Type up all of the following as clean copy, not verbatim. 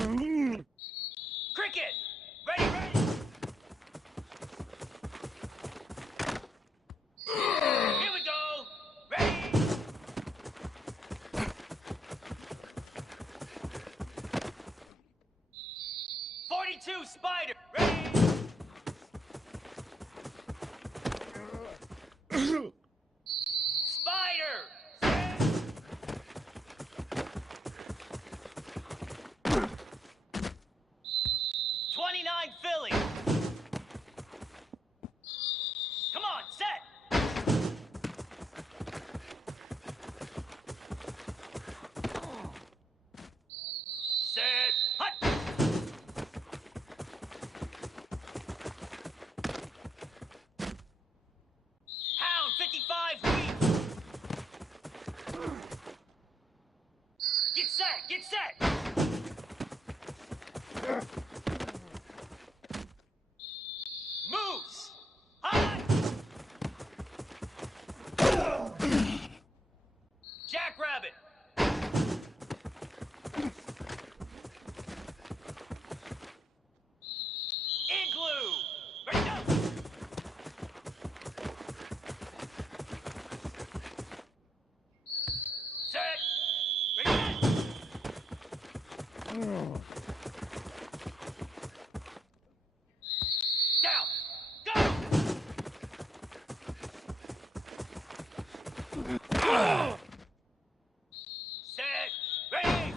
Cricket! Ready, ready! Here we go! Ready! .42 Spider! Ready! Spider! 29 Philly! Come on, set! Set! Hut! Hound 55 wheat! Get set! Get set! Moose! Hut! Jackrabbit! Igloo! Ready, go! Set! Ready, go! Down! Go! Set! Ready!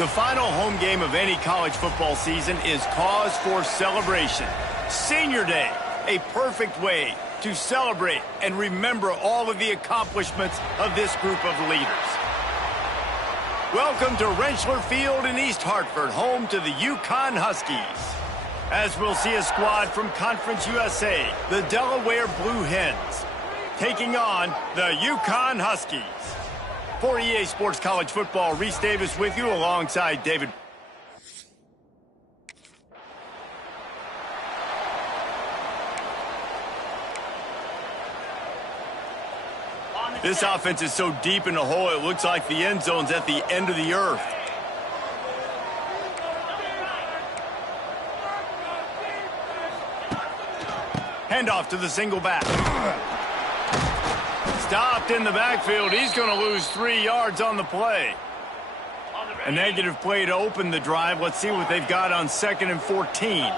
The final home game of any college football season is cause for celebration. Senior Day, a perfect way to celebrate and remember all of the accomplishments of this group of leaders. Welcome to Rentschler Field in East Hartford, home to the UConn Huskies. As we'll see a squad from Conference USA, the Delaware Blue Hens, taking on the UConn Huskies. For EA Sports College Football, Reese Davis with you alongside David. This offense is so deep in the hole, it looks like the end zone's at the end of the earth. Handoff to the single back. Stopped in the backfield. He's going to lose 3 yards on the play. A negative play to open the drive. Let's see what they've got on 2nd and 14.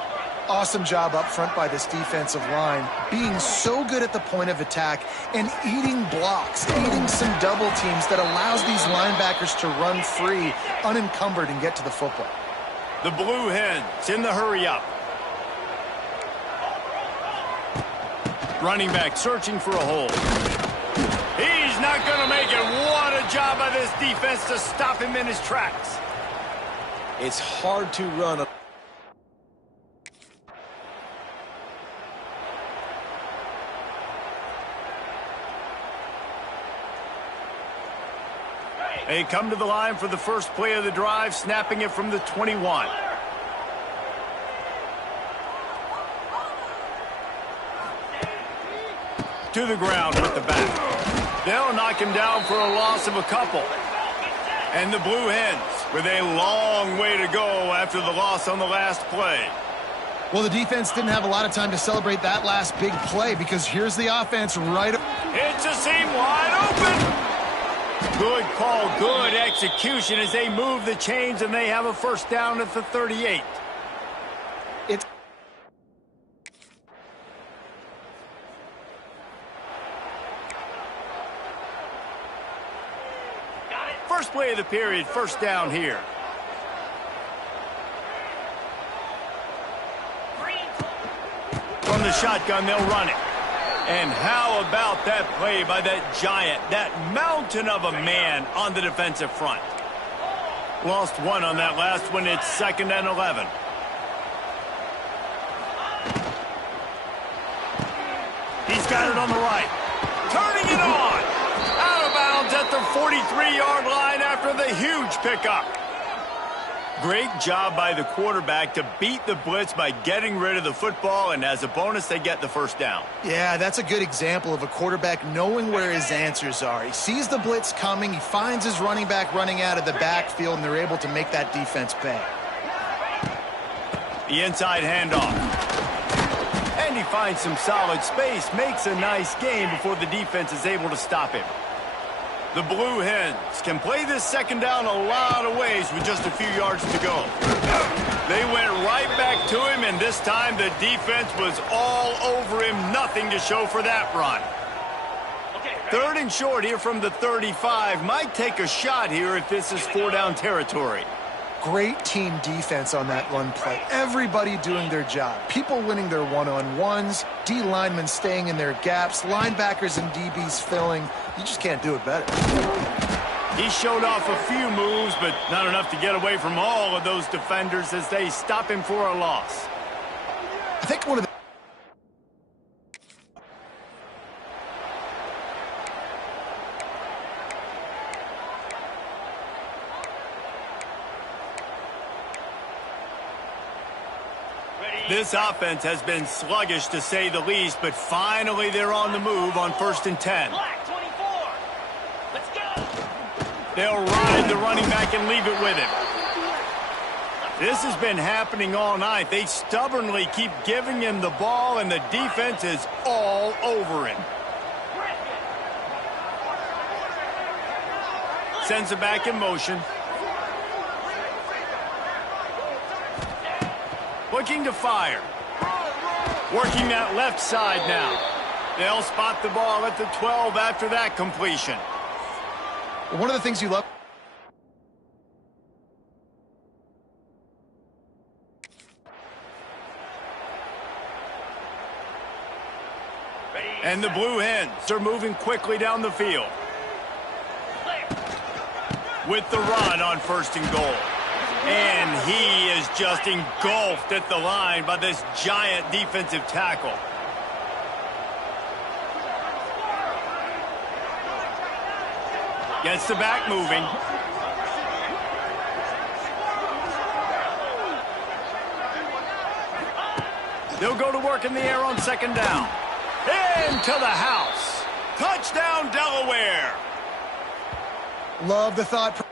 Awesome job up front by this defensive line, being so good at the point of attack and eating blocks, eating some double teams that allows these linebackers to run free, unencumbered, and get to the football. The Blue Hens in the hurry up. Running back searching for a hole. He's not going to make it. What a job by this defense to stop him in his tracks. It's hard to run. They come to the line for the first play of the drive, snapping it from the 21. To the ground with the back. They'll knock him down for a loss of a couple. And the Blue Hens with a long way to go after the loss on the last play. Well, the defense didn't have a lot of time to celebrate that last big play because here's the offense right. It's a seam wide open. Good call, good execution as they move the chains and they have a first down at the 38. It's first play of the period, first down here. From the shotgun, they'll run it. And how about that play by that giant, that mountain of a man on the defensive front? Lost one on that last one. It's 2nd and 11. He's got it on the right. Turning it on. Out of bounds at the 43-yard line after the huge pickup. Great job by the quarterback to beat the blitz by getting rid of the football, and as a bonus, they get the first down. Yeah, that's a good example of a quarterback knowing where his answers are. He sees the blitz coming, he finds his running back running out of the backfield, and they're able to make that defense pay. The inside handoff. And he finds some solid space, makes a nice gain before the defense is able to stop him. The Blue Hens can play this second down a lot of ways with just a few yards to go. They went right back to him, and this time the defense was all over him. Nothing to show for that run. Third and short here from the 35. Might take a shot here if this is 4-down territory. Great team defense on that run play. Everybody doing their job. People winning their one-on-ones, D linemen staying in their gaps, linebackers and DBs filling. You just can't do it better. He showed off a few moves, but not enough to get away from all of those defenders as they stop him for a loss. I think one of the This offense has been sluggish, to say the least, but finally they're on the move on 1st and 10. Black 24. Let's go. They'll ride the running back and leave it with him. This has been happening all night. They stubbornly keep giving him the ball, and the defense is all over him. Sends it back in motion. Looking to fire. Working that left side now. They'll spot the ball at the 12 after that completion. One of the things you love And the Blue Hens are moving quickly down the field. With the run on 1st and goal. And he is just engulfed at the line by this giant defensive tackle. Gets the back moving. They'll go to work in the air on 2nd down. Into the house. Touchdown, Delaware. Love the thought.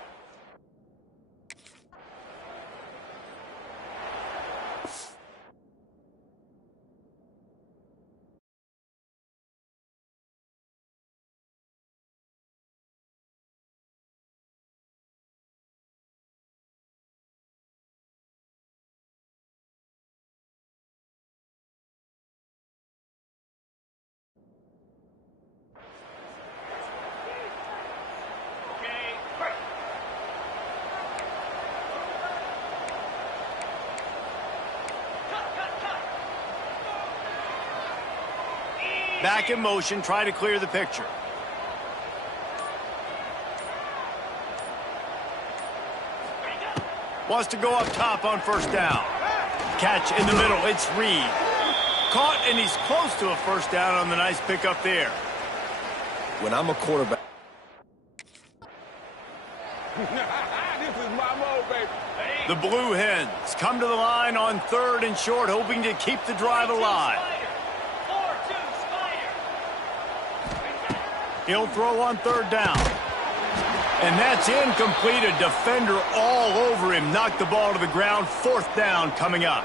Back in motion, try to clear the picture. Wants to go up top on 1st down. Catch in the middle, it's Reed. Caught, and he's close to a 1st down on the nice pickup there. When I'm a quarterback. This is my mode, baby. The Blue Hens come to the line on 3rd and short, hoping to keep the drive alive. He'll throw on 3rd down. And that's incomplete. A defender all over him. Knocked the ball to the ground. 4th down coming up.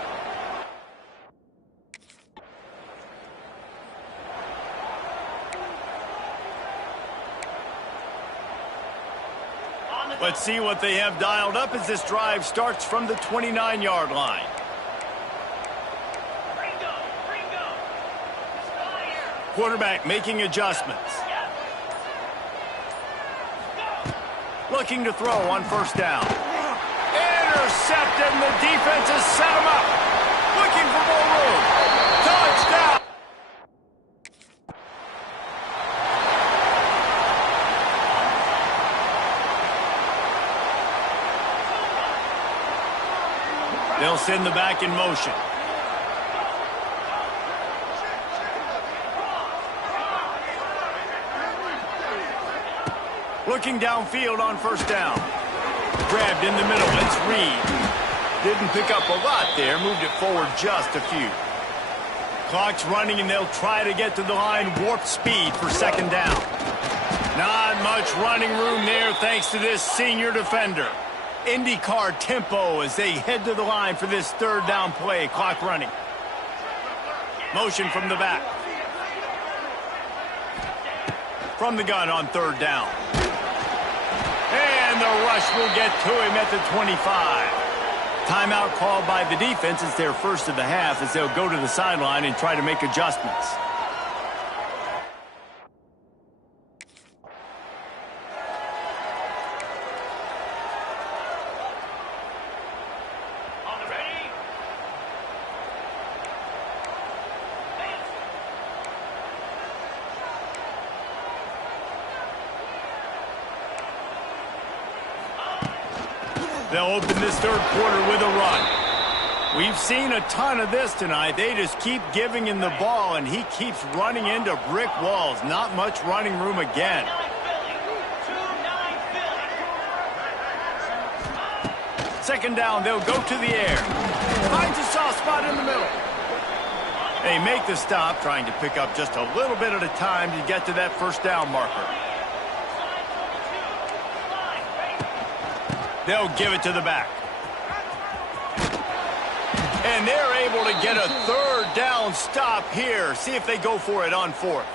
Let's see what they have dialed up as this drive starts from the 29-yard line. Quarterback making adjustments. Looking to throw on 1st down. Intercepted, and the defense has set him up. Looking for more room. Touchdown! They'll send the back in motion. Looking downfield on 1st down. Grabbed in the middle, it's Reed. Didn't pick up a lot there, moved it forward just a few. Clock's running, and they'll try to get to the line, warp speed for 2nd down. Not much running room there thanks to this senior defender. IndyCar tempo as they head to the line for this 3rd down play. Clock running. Motion from the back. From the gun on 3rd down. And the rush will get to him at the 25. Timeout called by the defense. It's their 1st of the half as they'll go to the sideline and try to make adjustments. They'll open this 3rd quarter with a run. We've seen a ton of this tonight. They just keep giving him the ball, and he keeps running into brick walls. Not much running room again. 2nd down, they'll go to the air. Finds a soft spot in the middle. They make the stop, trying to pick up just a little bit at a time to get to that 1st down marker. They'll give it to the back. And they're able to get a 3rd down stop here. See if they go for it on 4th.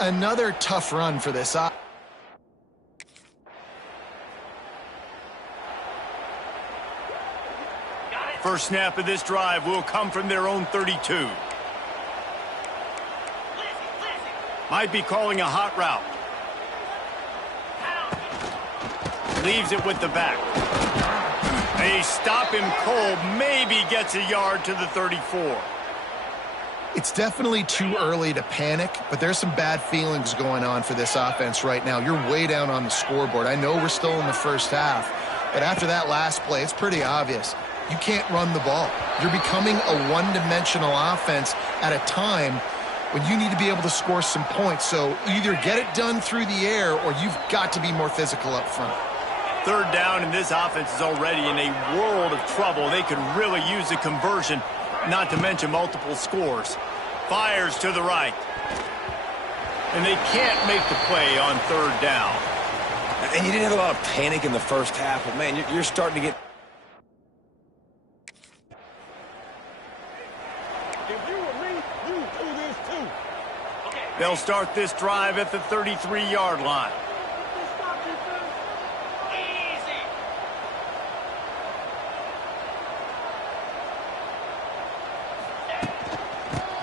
Another tough run for this. First snap of this drive will come from their own 32. Might be calling a hot route. Leaves it with the back. They stop him cold. Maybe gets a yard to the 34. It's definitely too early to panic, but there's some bad feelings going on for this offense right now. You're way down on the scoreboard. I know we're still in the first half, but after that last play, it's pretty obvious. You can't run the ball. You're becoming a one-dimensional offense at a time when you need to be able to score some points. So either get it done through the air or you've got to be more physical up front. Third down, and this offense is already in a world of trouble. They could really use a conversion, not to mention multiple scores. Fires to the right. And they can't make the play on third down. And you didn't have a lot of panic in the first half, but, man, you're starting to get... If you were me, you do this too. They'll start this drive at the 33-yard line.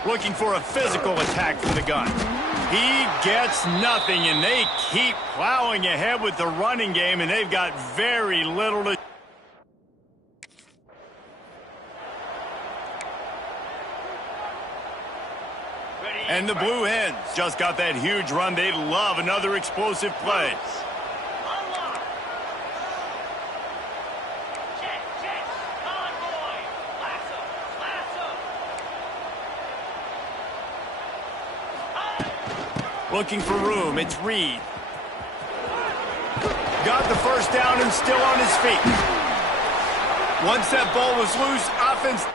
Looking for a physical attack from the gun. He gets nothing, and they keep plowing ahead with the running game, and they've got very little to... And the Blue Hens just got that huge run. They love another explosive play. Looking for room, it's Reed. Got the first down and still on his feet. Once that ball was loose, offense...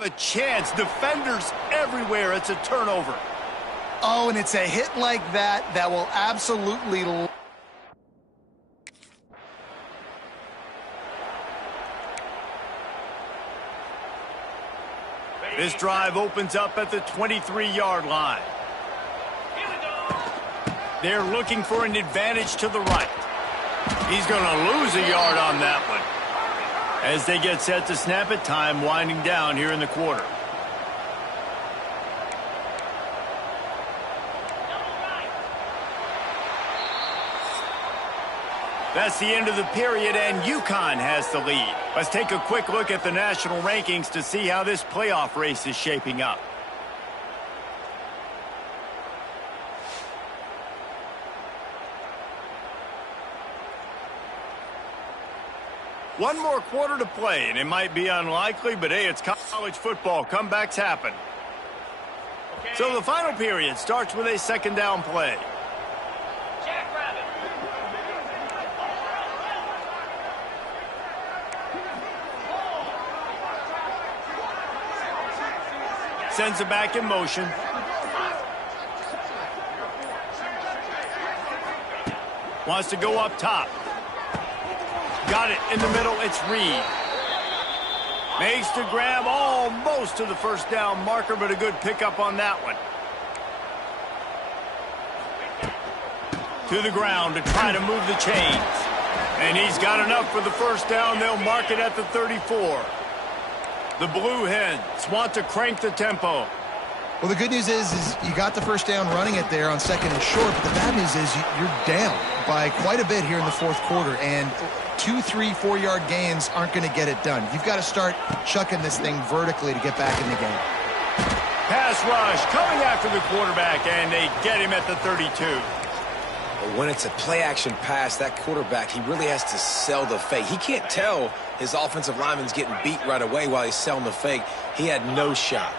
A chance, defenders everywhere, it's a turnover. Oh, and it's a hit like that that will absolutely... This drive opens up at the 23-yard line. They're looking for an advantage to the right. He's going to lose a yard on that one. As they get set to snap it, time winding down here in the quarter. That's the end of the period, and UConn has the lead. Let's take a quick look at the national rankings to see how this playoff race is shaping up. One more quarter to play, and it might be unlikely, but hey, it's college football. Comebacks happen. So the final period starts with a second down play. Sends it back in motion. Wants to go up top. Got it in the middle. It's Reed. Makes the grab almost to the first down marker, but a good pickup on that one. To the ground to try to move the chains. And he's got enough for the first down. They'll mark it at the 34. The Blue Hens want to crank the tempo. Well, the good news is you got the first down running it there on second and short, but the bad news is you're down by quite a bit here in the fourth quarter, and 2, 3, 4-yard gains aren't going to get it done. You've got to start chucking this thing vertically to get back in the game. Pass rush coming after the quarterback, and they get him at the 32. But when it's a play-action pass, that quarterback, he really has to sell the fake. He can't tell his offensive lineman's getting beat right away while he's selling the fake. He had no shot.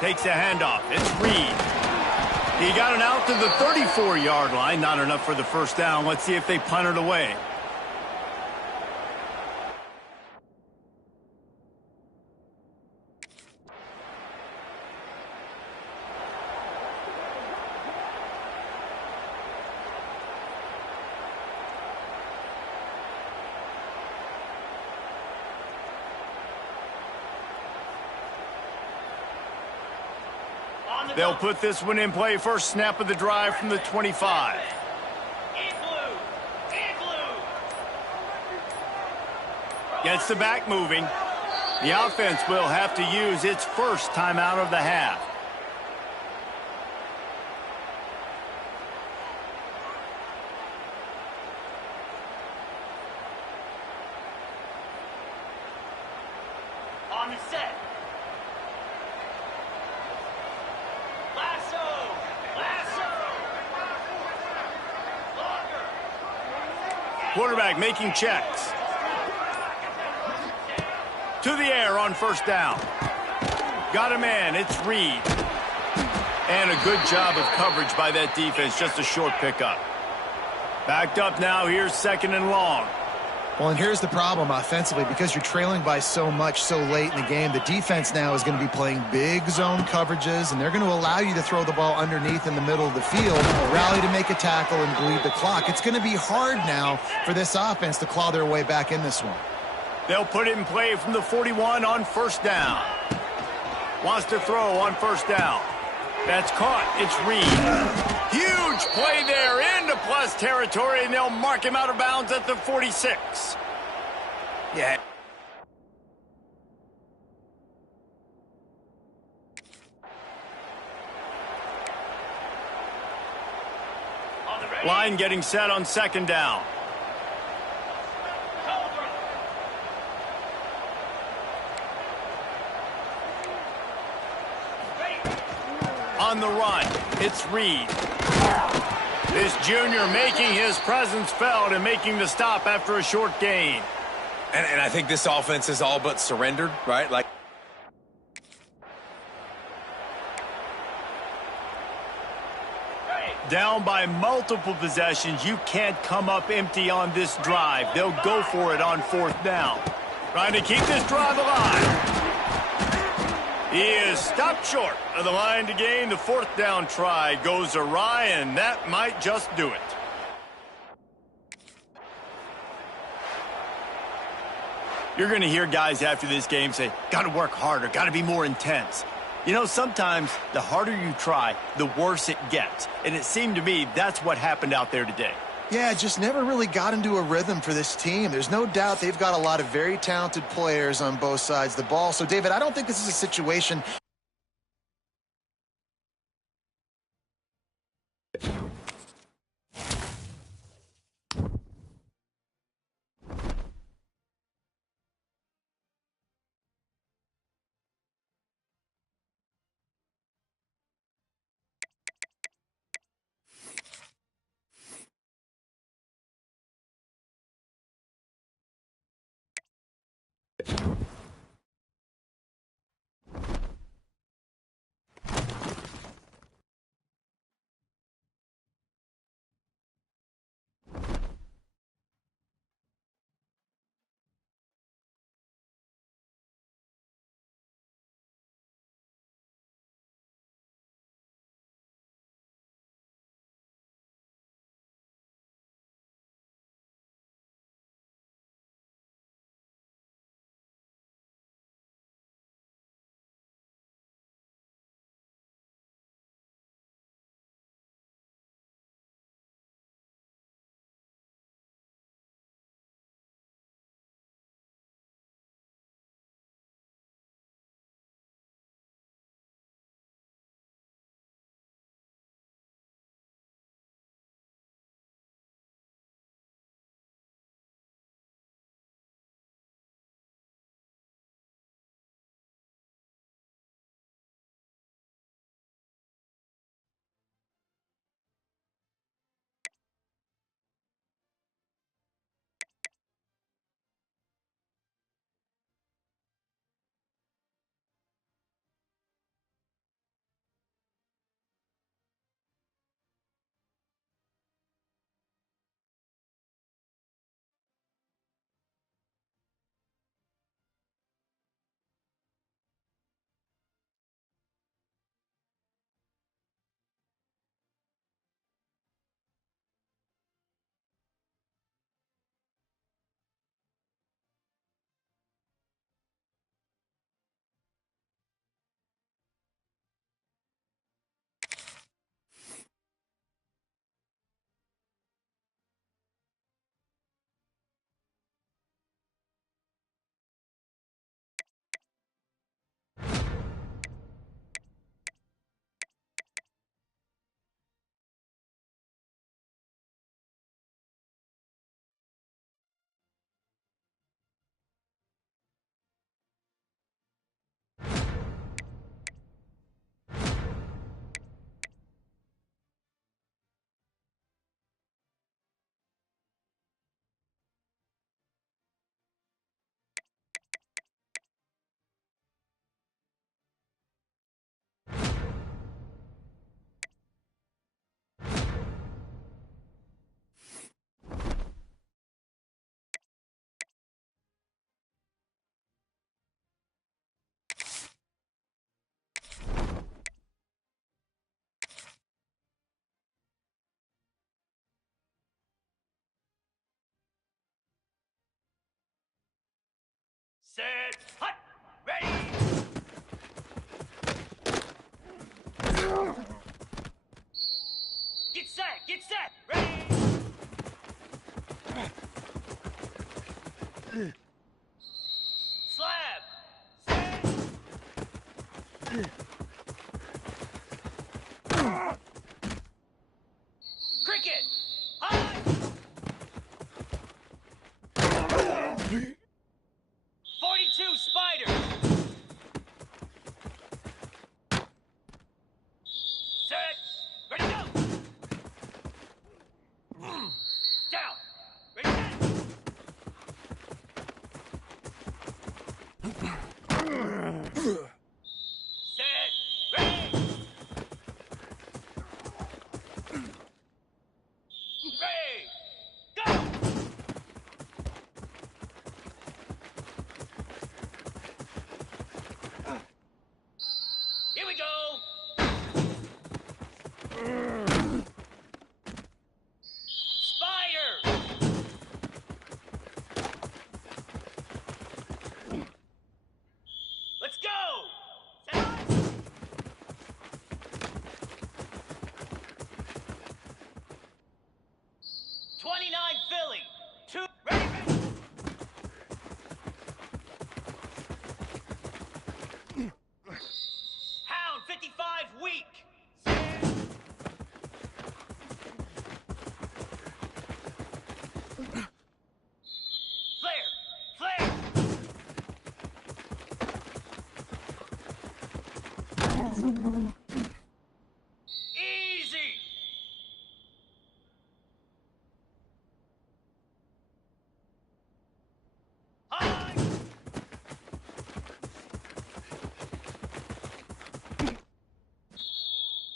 Takes a handoff. It's Reed. He got it out to the 34-yard line. Not enough for the first down. Let's see if they punt it away. They'll put this one in play. First snap of the drive from the 25. Gets the back moving. The offense will have to use its first timeout of the half. Quarterback making checks. To the air on first down. Got a man, it's Reed. And a good job of coverage by that defense, just a short pickup. Backed up now, here's second and long. Well, and here's the problem offensively. Because you're trailing by so much so late in the game, the defense now is going to be playing big zone coverages, and they're going to allow you to throw the ball underneath in the middle of the field, rally to make a tackle, and bleed the clock. It's going to be hard now for this offense to claw their way back in this one. They'll put it in play from the 41 on first down. Wants to throw on first down. That's caught. It's Reed. Huge play there into plus territory, and they'll mark him out of bounds at the 46. Yeah. Line getting set on second down. On the run, it's Reed. This junior making his presence felt and making the stop after a short gain. And I think this offense is all but surrendered, right? Like, down by multiple possessions, you can't come up empty on this drive. They'll go for it on fourth down. Trying to keep this drive alive. He is stopped short of the line to gain. The fourth down try goes awry, and that might just do it. You're going to hear guys after this game say, got to work harder, got to be more intense. You know, sometimes the harder you try, the worse it gets. And it seemed to me that's what happened out there today. Yeah, just never really got into a rhythm for this team. There's no doubt they've got a lot of very talented players on both sides of the ball. So, David, I don't think this is a situation Set! Get set! Ready! Slab! Set! Cricket! High! 42 spider! Set! Ready, go! Down! Ready, set! Set! Ready! Ready! Go! Here we go! Spider! Let's go! Set up! 29 Philly! 2, ready, ready! Hound 55 weak! Flare! Flare! Easy! High!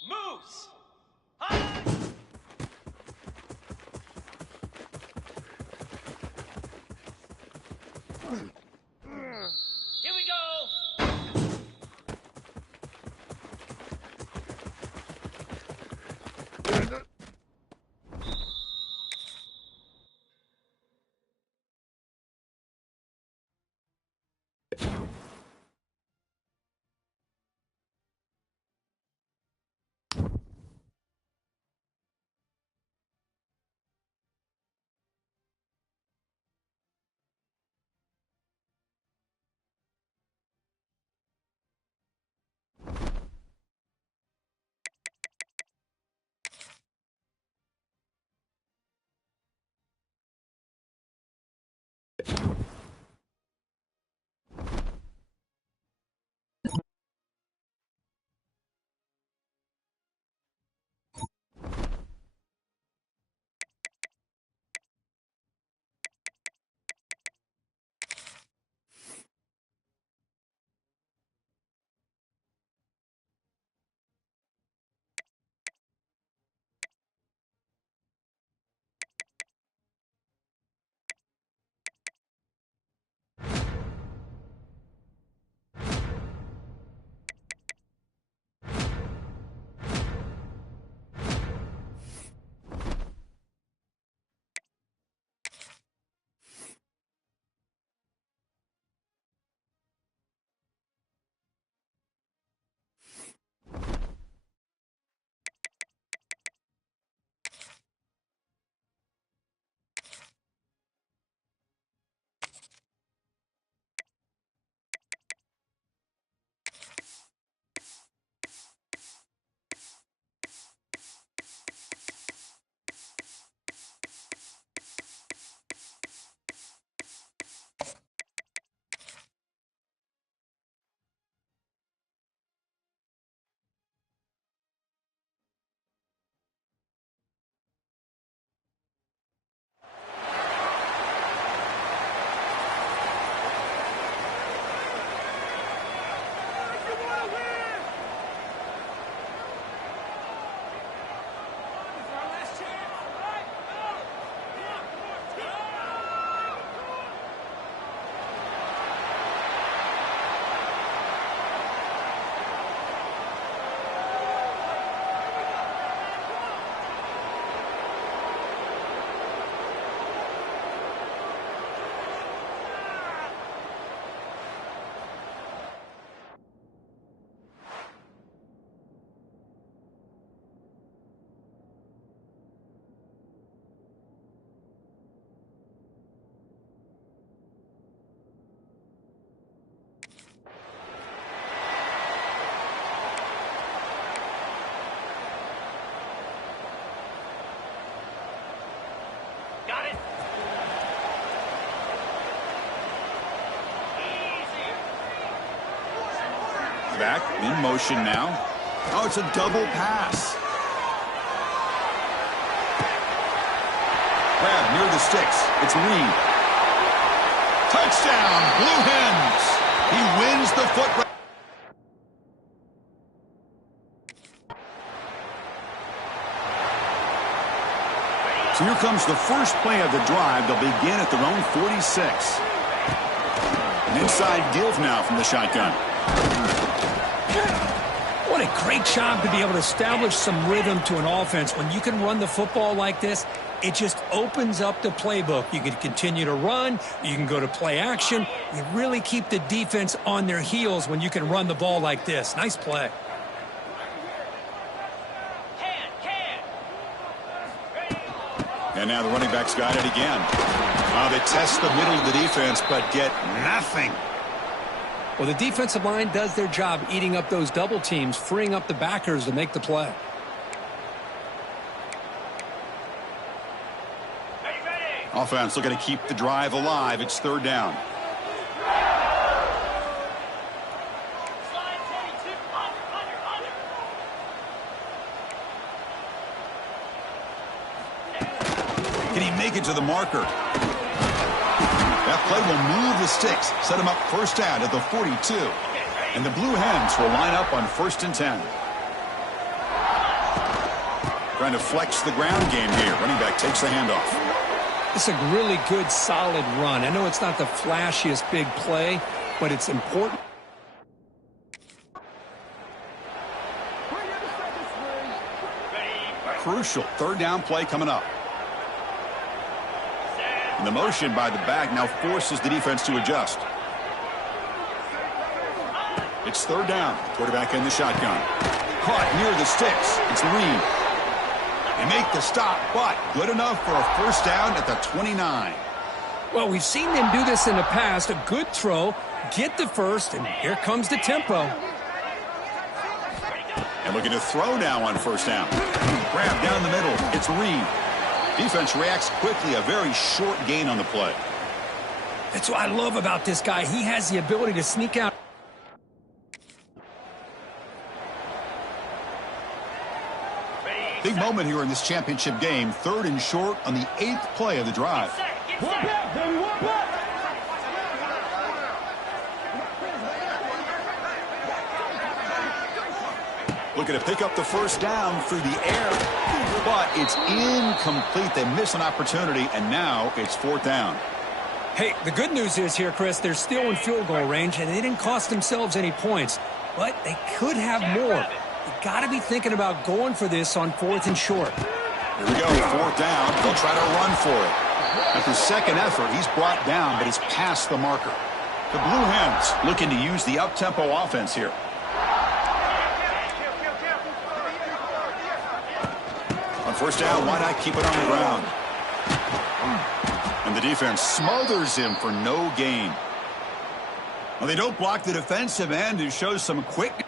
Moose! High! Here we go! Back in motion now. Oh, it's a double pass. Grab near the sticks. It's Reed. Touchdown, Blue Hens. He wins the foot race. So here comes the first play of the drive. They'll begin at their own 46. An inside give now from the shotgun. What a great job to be able to establish some rhythm to an offense. When you can run the football like this, it just opens up the playbook. You can continue to run. You can go to play action. You really keep the defense on their heels when you can run the ball like this. Nice play. And now the running backs got it again. They test the middle of the defense, but get nothing. Well, the defensive line does their job eating up those double teams, freeing up the backers to make the play. Offense looking to keep the drive alive. It's third down. Can he make it to the marker? That play will move the sticks, set him up first down at the 42. And the Blue Hens will line up on 1st and 10. Trying to flex the ground game here. Running back takes the handoff. It's a really good, solid run. I know it's not the flashiest big play, but it's important. Crucial third down play coming up. And the motion by the back now forces the defense to adjust. It's third down. Quarterback in the shotgun. Caught near the sticks. It's Reed. They make the stop, but good enough for a first down at the 29. Well, we've seen them do this in the past. A good throw, get the first, and here comes the tempo. And looking to throw now on first down. Grab down the middle. It's Reed. Defense reacts quickly. A very short gain on the play. That's what I love about this guy. He has the ability to sneak out. Big moment here in this championship game. Third and short on the 8th play of the drive. One back, baby, one back. Looking to pick up the first down through the air. But it's incomplete. They miss an opportunity, and now it's 4th down. Hey, the good news is here, Chris, they're still in field goal range, and they didn't cost themselves any points. But they could have more. You got to be thinking about going for this on 4th and short. Here we go, 4th down. They'll try to run for it. After second effort, he's brought down, but he's past the marker. The Blue Hens looking to use the up-tempo offense here. On first down, why not keep it on the ground? And the defense smothers him for no gain. Well, they don't block the defensive end, who shows some quickness.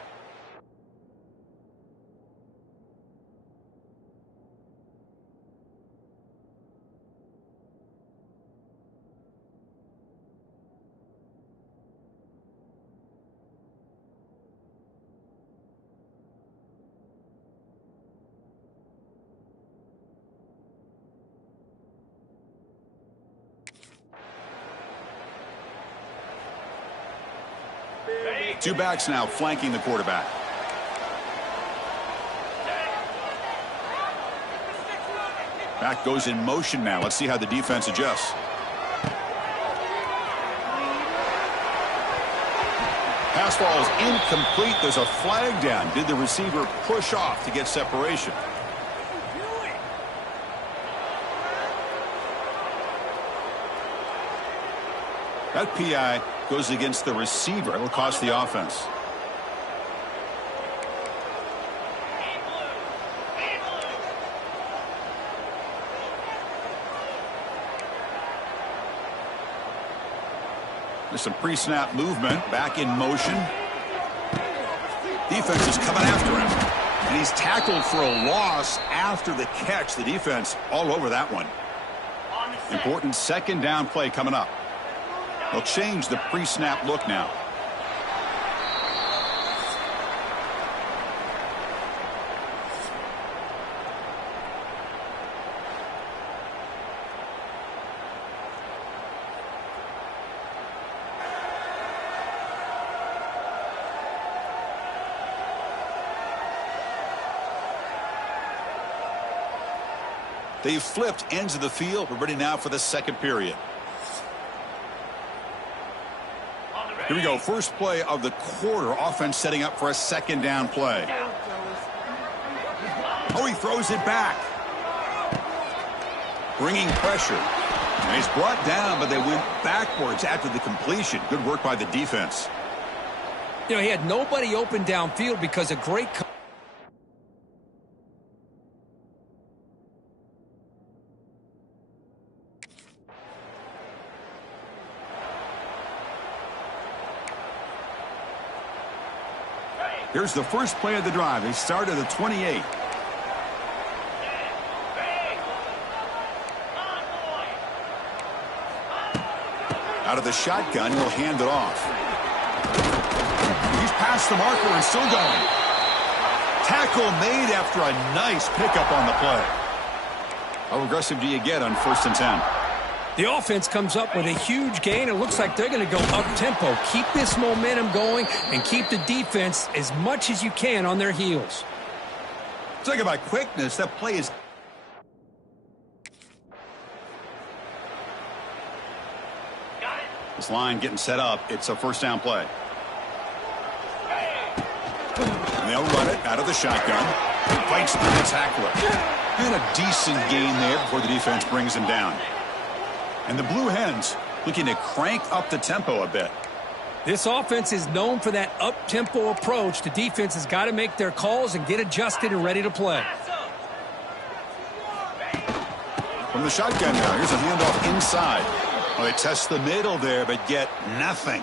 Two backs now flanking the quarterback. Back goes in motion now. Let's see how the defense adjusts. Pass ball is incomplete. There's a flag down. Did the receiver push off to get separation? That PI goes against the receiver. It will cost the offense. There's some pre-snap movement. Back in motion. Defense is coming after him. And he's tackled for a loss after the catch. The defense all over that one. Important second down play coming up. They'll change the pre-snap look now. They've flipped ends of the field. We're ready now for the second period. Here we go. First play of the quarter. Offense setting up for a second down play. Oh, he throws it back. Bringing pressure. And he's brought down, but they went backwards after the completion. Good work by the defense. You know, he had nobody open downfield because of great... Here's the first play of the drive. They start at the 28. Out of the shotgun, he'll hand it off. He's past the marker and still going. Tackle made after a nice pickup on the play. How aggressive do you get on 1st and 10? The offense comes up with a huge gain. It looks like they're going to go up-tempo. Keep this momentum going and keep the defense as much as you can on their heels. Talk about quickness. That play is... This line getting set up. It's a first down play. And they'll run it out of the shotgun. Fights through the tackler. And a decent gain there before the defense brings him down. And the Blue Hens looking to crank up the tempo a bit. This offense is known for that up-tempo approach. The defense has got to make their calls and get adjusted and ready to play. From the shotgun now, here's a handoff inside. Well, they test the middle there, but get nothing.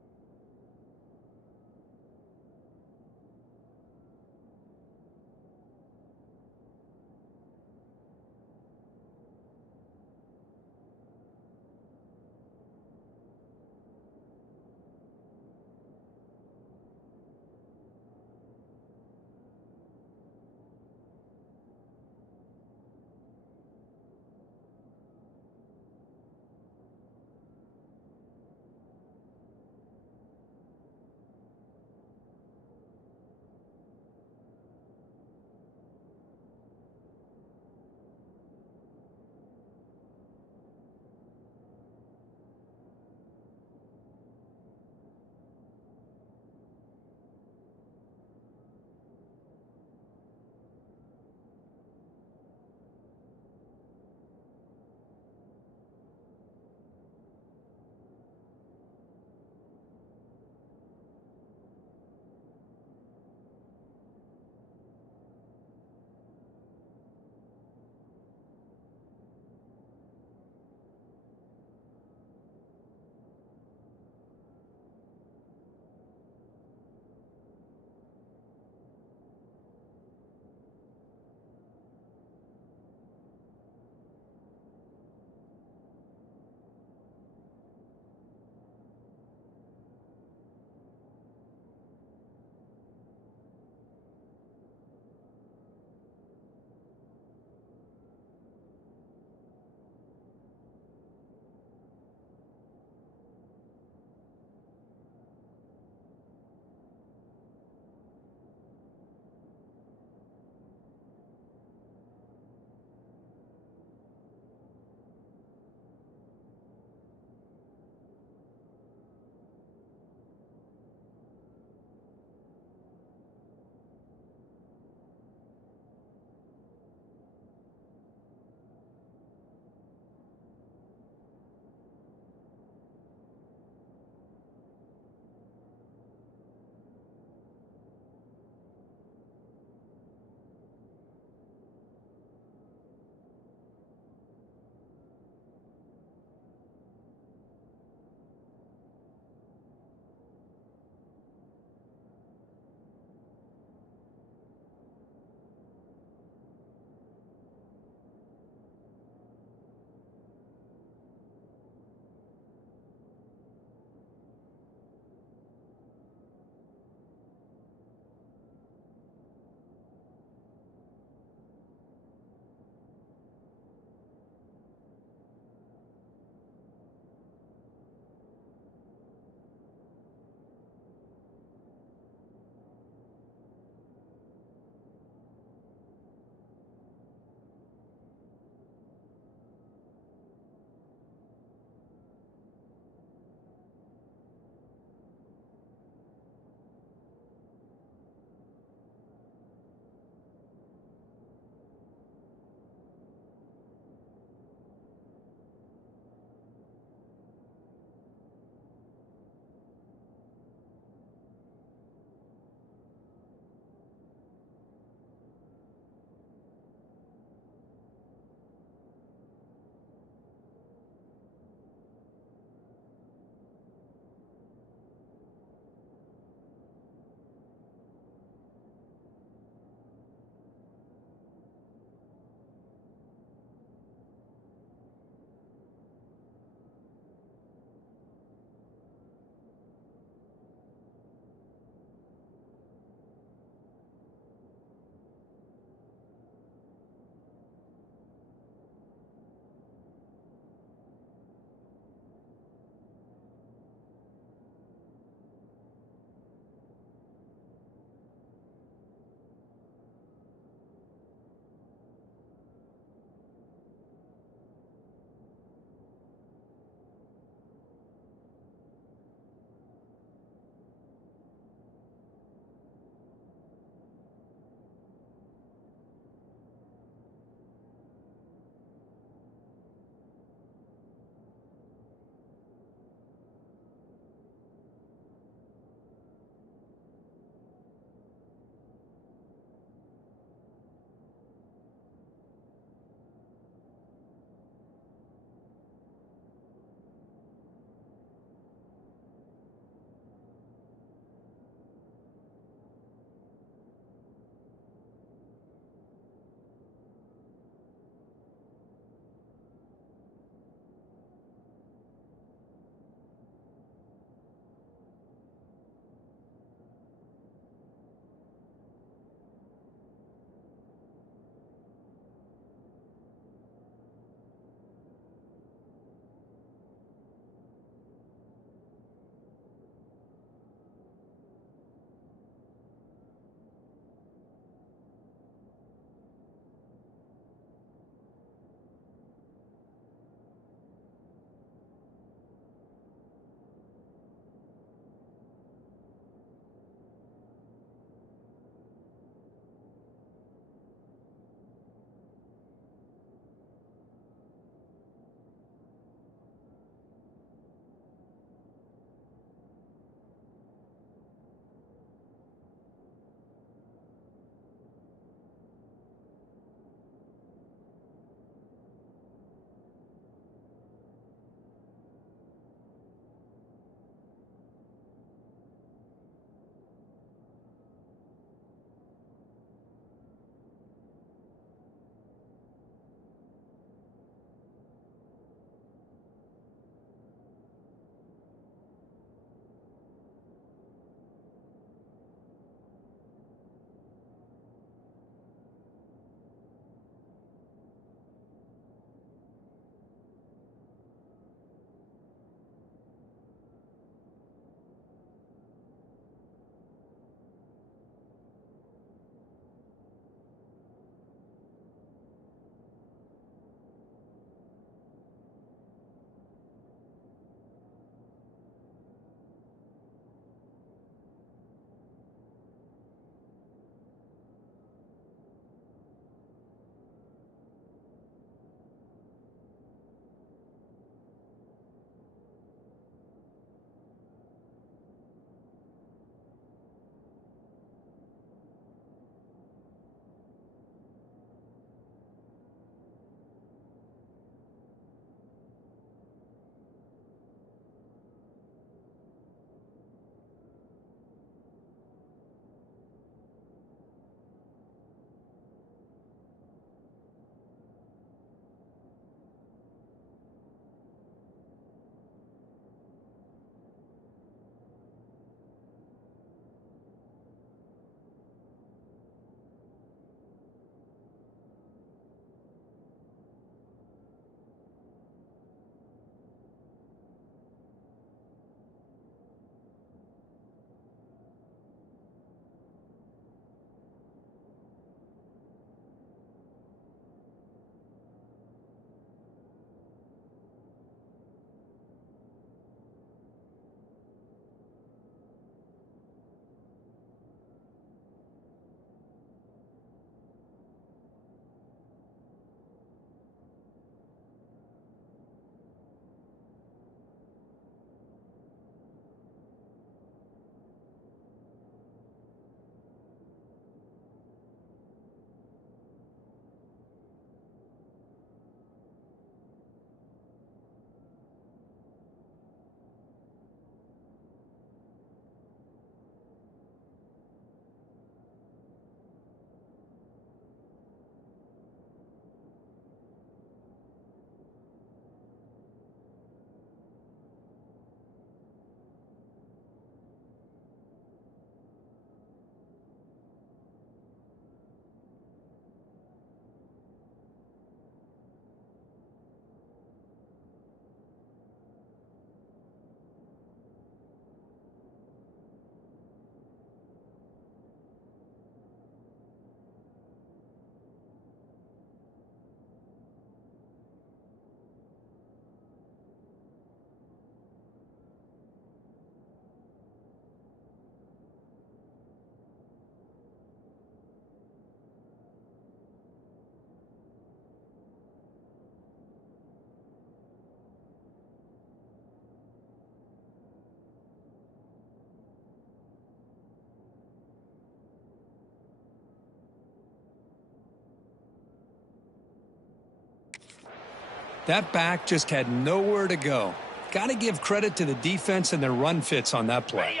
That back just had nowhere to go. Got to give credit to the defense and their run fits on that play.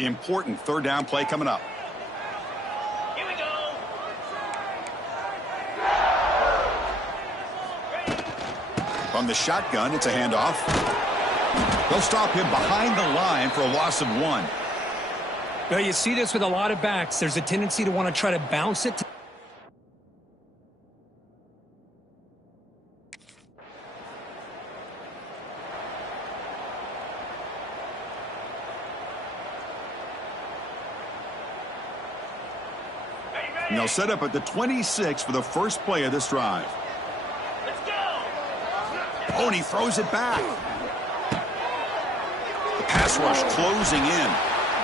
Important third down play coming up. Here we go. From the shotgun, it's a handoff. They'll stop him behind the line for a loss of 1. Well, you see this with a lot of backs. There's a tendency to want to try to bounce it. And they'll set up at the 26 for the first play of this drive. Let's go. Oh, and he throws it back. The pass rush closing in.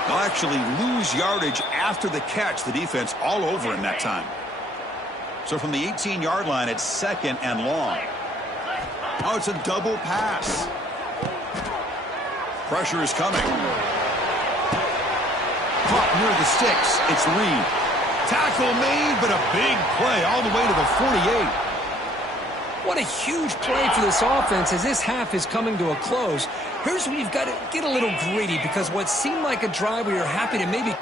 They'll actually lose yardage after the catch. The defense all over him that time. So from the 18-yard line, it's 2nd and long. Oh, it's a double pass. Pressure is coming. Caught near the sticks. It's Reed. Tackle made, but a big play all the way to the 48. What a huge play for this offense as this half is coming to a close. Here's where you've got to get a little greedy because what seemed like a drive where you're happy to maybe...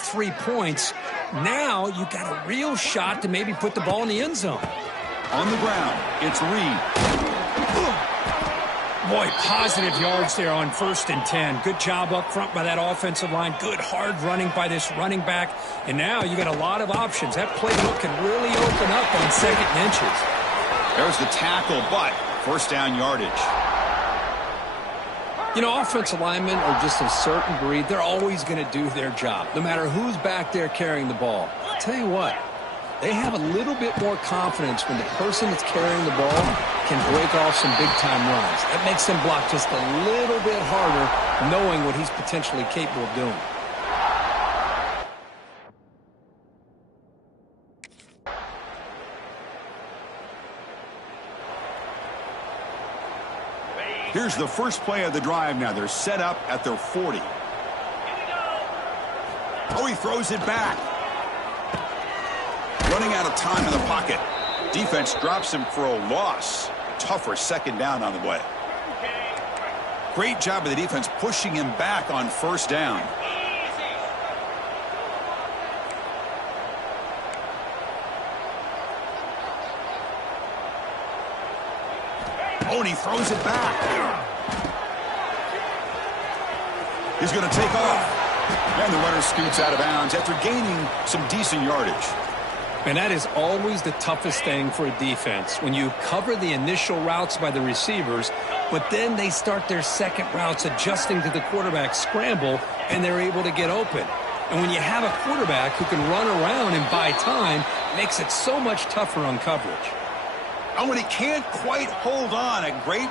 ...3 points. Now you got a real shot to maybe put the ball in the end zone. On the ground, it's Reed. Boy, positive yards there on 1st and 10. Good job up front by that offensive line. Good hard running by this running back. And now you got a lot of options. That playbook can really open up on 2nd and inches. There's the tackle, but first down yardage. You know, offensive linemen are just a certain breed. They're always going to do their job, no matter who's back there carrying the ball. I'll tell you what, they have a little bit more confidence when the person that's carrying the ball can break off some big-time runs. That makes them block just a little bit harder, knowing what he's potentially capable of doing. Here's the first play of the drive now. They're set up at their 40. Oh, he throws it back. Running out of time in the pocket. Defense drops him for a loss. Tougher 2nd down on the way. Great job of the defense pushing him back on 1st down. Oh, and he throws it back. He's going to take off. And the runner scoots out of bounds after gaining some decent yardage. And that is always the toughest thing for a defense. When you cover the initial routes by the receivers, but then they start their second routes adjusting to the quarterback's scramble, and they're able to get open. And when you have a quarterback who can run around and buy time, it makes it so much tougher on coverage. Oh, and he can't quite hold on. A great...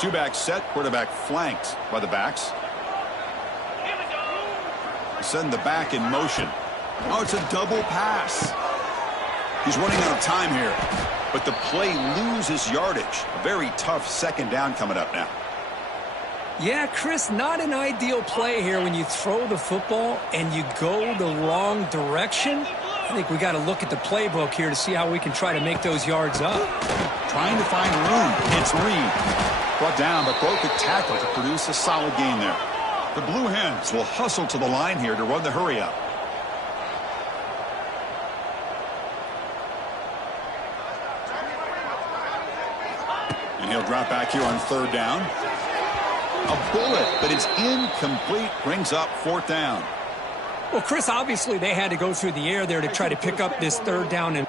Two-back set, quarterback flanked by the backs. Here we go. Send the back in motion. Oh, it's a double pass. He's running out of time here, but the play loses yardage. A very tough second down coming up now. Yeah, Chris, not an ideal play here when you throw the football and you go the wrong direction. I think we got to look at the playbook here to see how we can try to make those yards up. Trying to find room. It's Reed. Brought down, but broke a tackle to produce a solid gain there. The Blue Hens will hustle to the line here to run the hurry up. And he'll drop back here on third down. A bullet, but it's incomplete. Brings up fourth down. Well, Chris, obviously they had to go through the air there to try to pick up this third down. And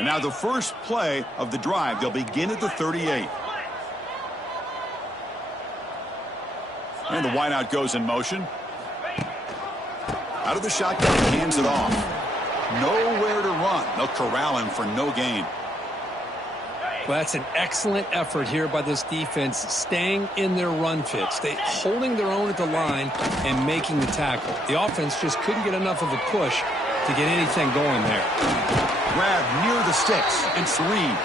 And now the first play of the drive. They'll begin at the 38. And the wideout goes in motion. Out of the shotgun, he hands it off. Nowhere to run. They'll corral him for no gain. well, that's an excellent effort here by this defense, staying in their run fits, holding their own at the line and making the tackle. The offense just couldn't get enough of a push to get anything going there. Grab near the sticks. It's Reed.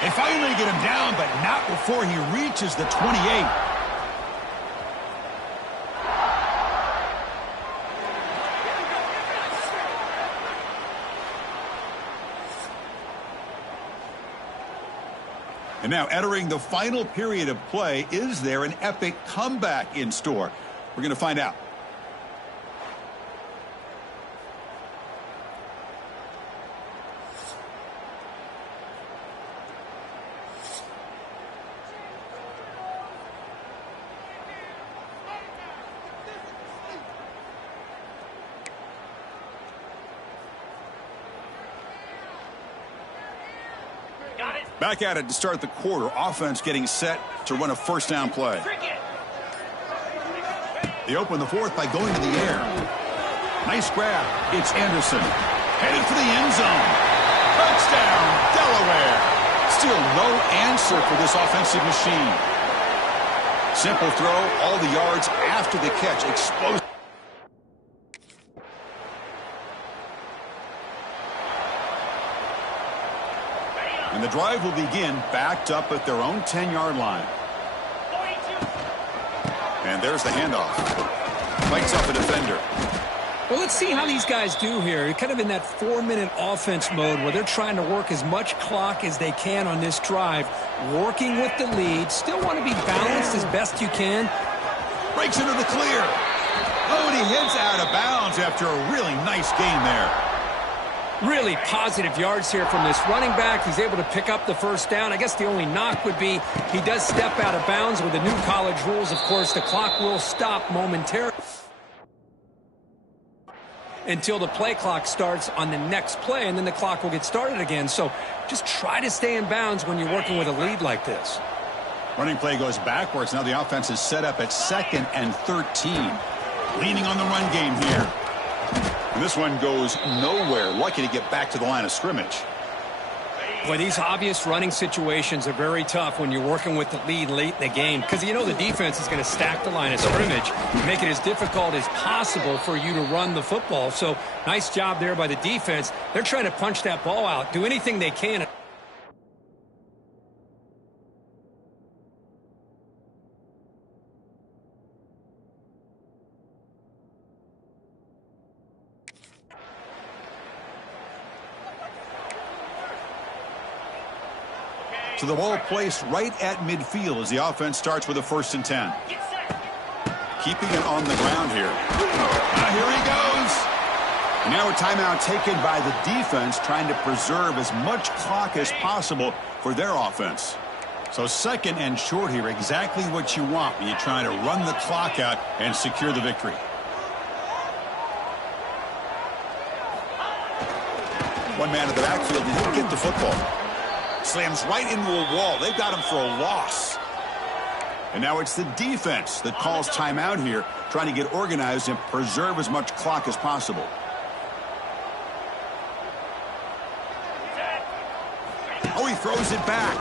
They finally get him down, but not before he reaches the 28. And now entering the final period of play, is there an epic comeback in store? We're going to find out. Back at it to start the quarter. Offense getting set to run a first down play. They open the fourth by going to the air. Nice grab. It's Anderson. Headed for the end zone. Touchdown, Delaware. Still no answer for this offensive machine. Simple throw, all the yards after the catch. Explosive. And the drive will begin backed up at their own 10-yard line. And there's the handoff. Fights up a defender. Well, let's see how these guys do here. You're kind of in that 4-minute offense mode where they're trying to work as much clock as they can on this drive, working with the lead. Still want to be balanced as best you can. Breaks into the clear. Oh, and he heads out of bounds after a really nice gain there. Really positive yards here from this running back. He's able to pick up the first down. I guess the only knock would be he does step out of bounds. With the new college rules, of course, the clock will stop momentarily until the play clock starts on the next play, and then the clock will get started again. So just try to stay in bounds when you're working with a lead like this. Running play goes backwards. Now the offense is set up at 2nd and 13. Leaning on the run game here. And this one goes nowhere. Lucky to get back to the line of scrimmage. Boy, these obvious running situations are very tough when you're working with the lead late in the game because you know the defense is going to stack the line of scrimmage, make it as difficult as possible for you to run the football. So nice job there by the defense. They're trying to punch that ball out, do anything they can. So the ball placed right at midfield as the offense starts with a 1st and 10. Keeping it on the ground here. Here he goes. And now a timeout taken by the defense, trying to preserve as much clock as possible for their offense. So 2nd and short here, exactly what you want when you're trying to run the clock out and secure the victory. One man in the backfield, and he'll get the football. Slams right into a wall. They've got him for a loss. And now it's the defense that calls timeout here, trying to get organized and preserve as much clock as possible. Oh, he throws it back.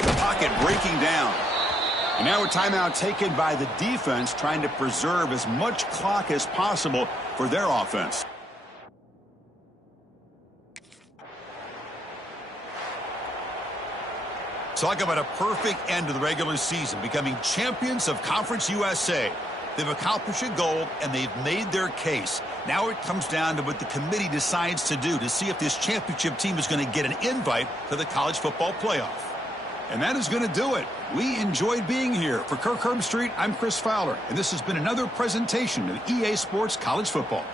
The pocket breaking down. And now a timeout taken by the defense, trying to preserve as much clock as possible for their offense. Talk about a perfect end to the regular season, becoming champions of Conference USA. They've accomplished a goal, and they've made their case. Now it comes down to what the committee decides to do to see if this championship team is going to get an invite to the college football playoff. And that is going to do it. We enjoyed being here. For Kirk Herbstreit, I'm Chris Fowler, and this has been another presentation of EA Sports College Football.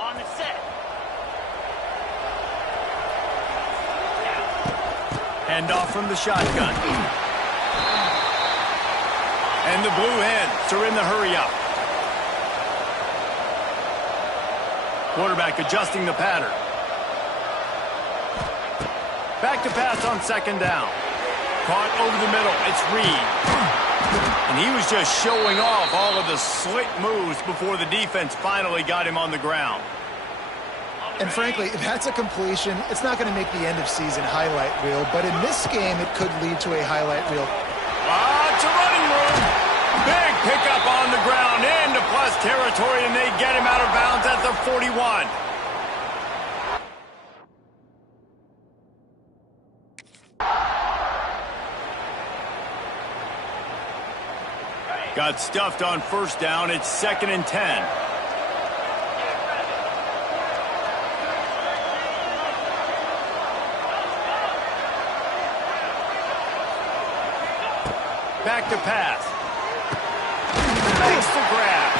On the set. Handoff from the shotgun. And the Blue Hens are in the hurry-up. Quarterback adjusting the pattern. Back to pass on second down. Caught over the middle. It's Reed. And he was just showing off all of the slick moves before the defense finally got him on the ground. And frankly, if that's a completion, it's not going to make the end-of-season highlight reel, but in this game, it could lead to a highlight reel. Lots of running room. Big pickup on the ground into plus territory, and they get him out of bounds at the 41. Got stuffed on first down. It's 2nd and 10. Back to pass. Makes the grab.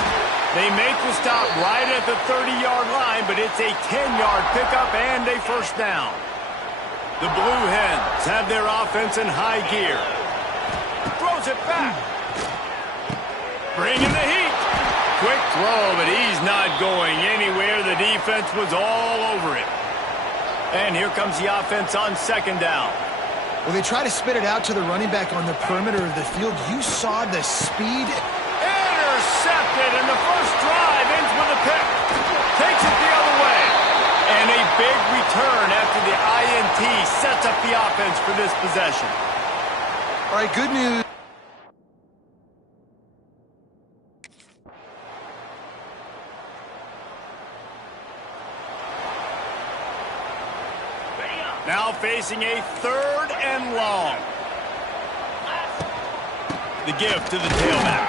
They make the stop right at the 30-yard line, but it's a 10-yard pickup and a first down. The Blue Hens have their offense in high gear. Throws it back. Bringing the heat. Quick throw, but he's not going anywhere. The defense was all over him. And here comes the offense on second down. Well, they try to spit it out to the running back on the perimeter of the field. You saw the speed. Intercepted, and the first drive ends with a pick. Takes it the other way. And a big return after the INT sets up the offense for this possession. All right, good news. Now facing a 3rd and long. The give to the tailback.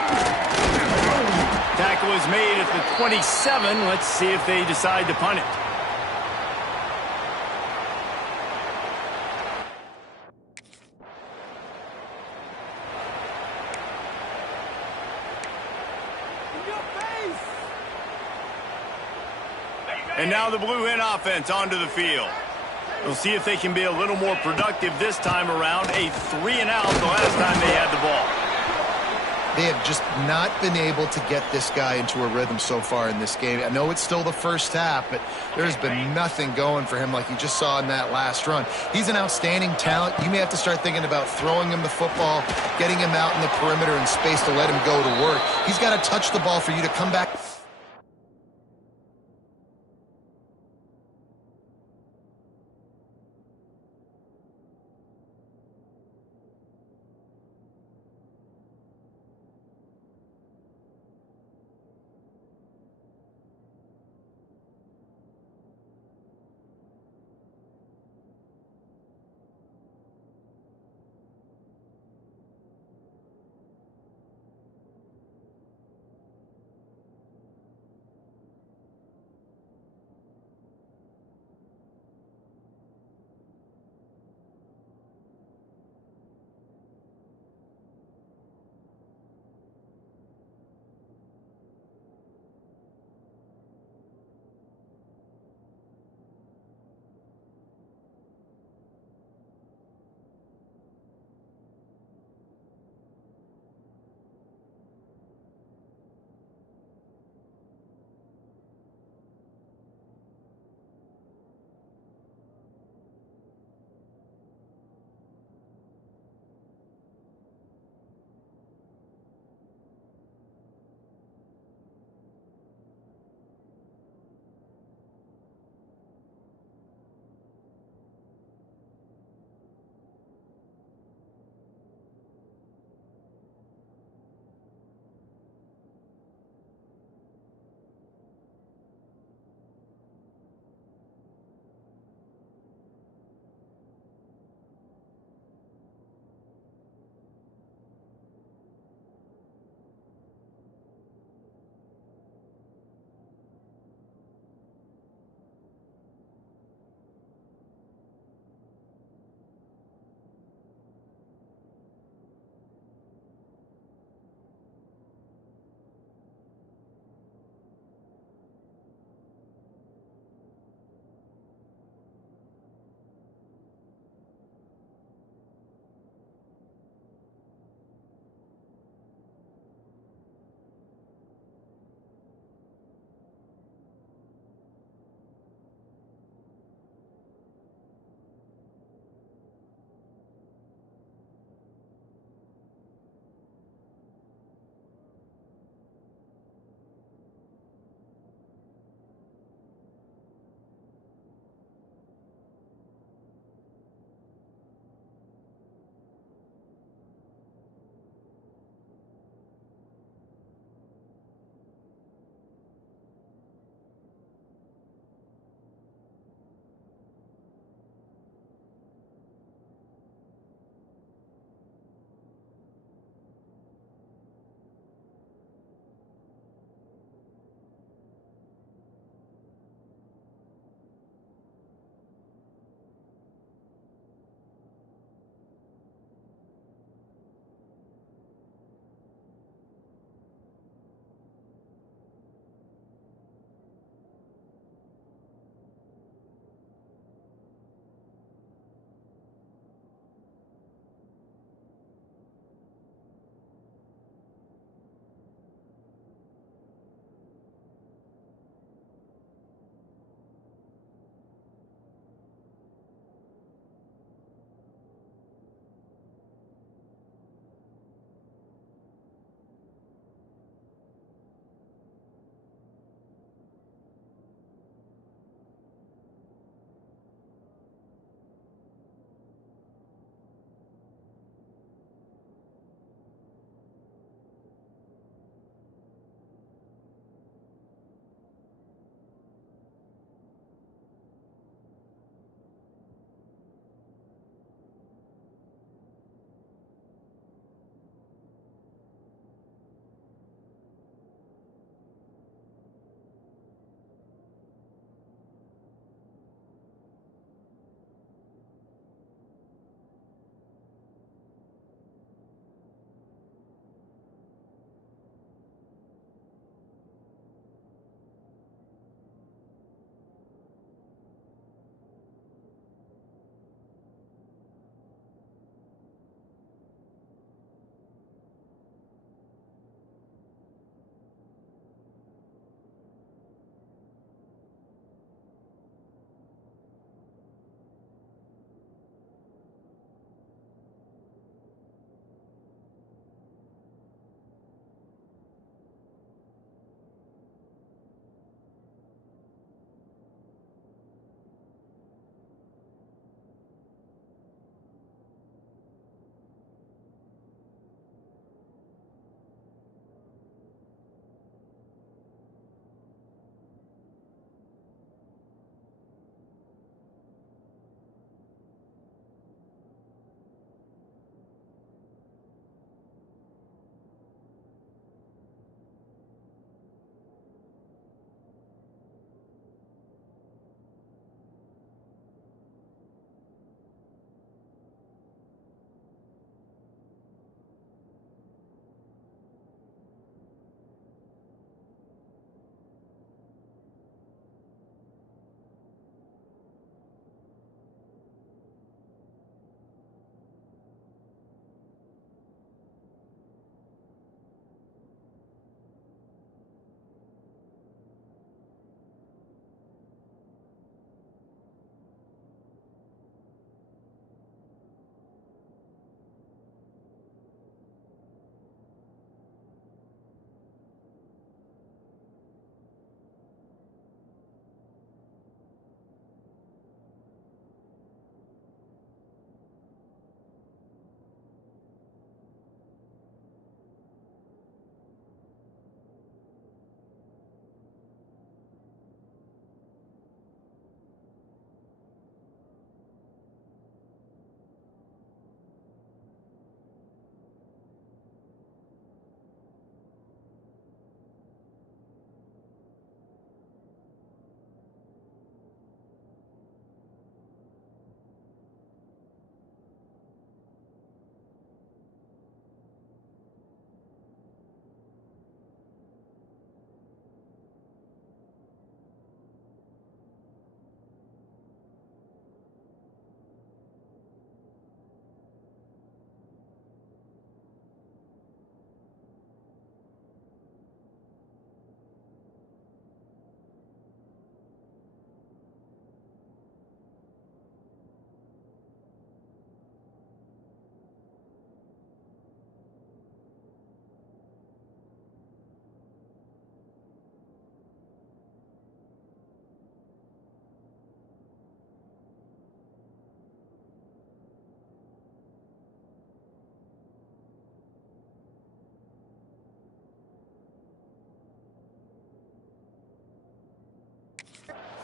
Tackle is made at the 27. Let's see if they decide to punt it. And now the Blue Hen offense onto the field. We'll see if they can be a little more productive this time around. A 3-and-out the last time they had the ball. They have just not been able to get this guy into a rhythm so far in this game. I know it's still the first half, but there's been nothing going for him like you just saw in that last run. He's an outstanding talent. You may have to start thinking about throwing him the football, getting him out in the perimeter in space to let him go to work. He's got to touch the ball for you to come back.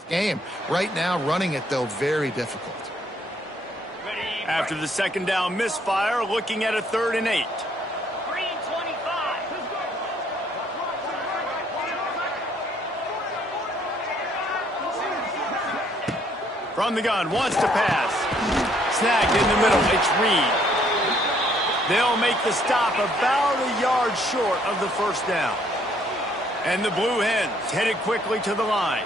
game. Right now, running it, though, very difficult. After the second down misfire, looking at a 3rd and 8. Green 25. From the gun, wants to pass. Snagged in the middle, it's Reed. They'll make the stop about a yard short of the first down. And the Blue Hens headed quickly to the line.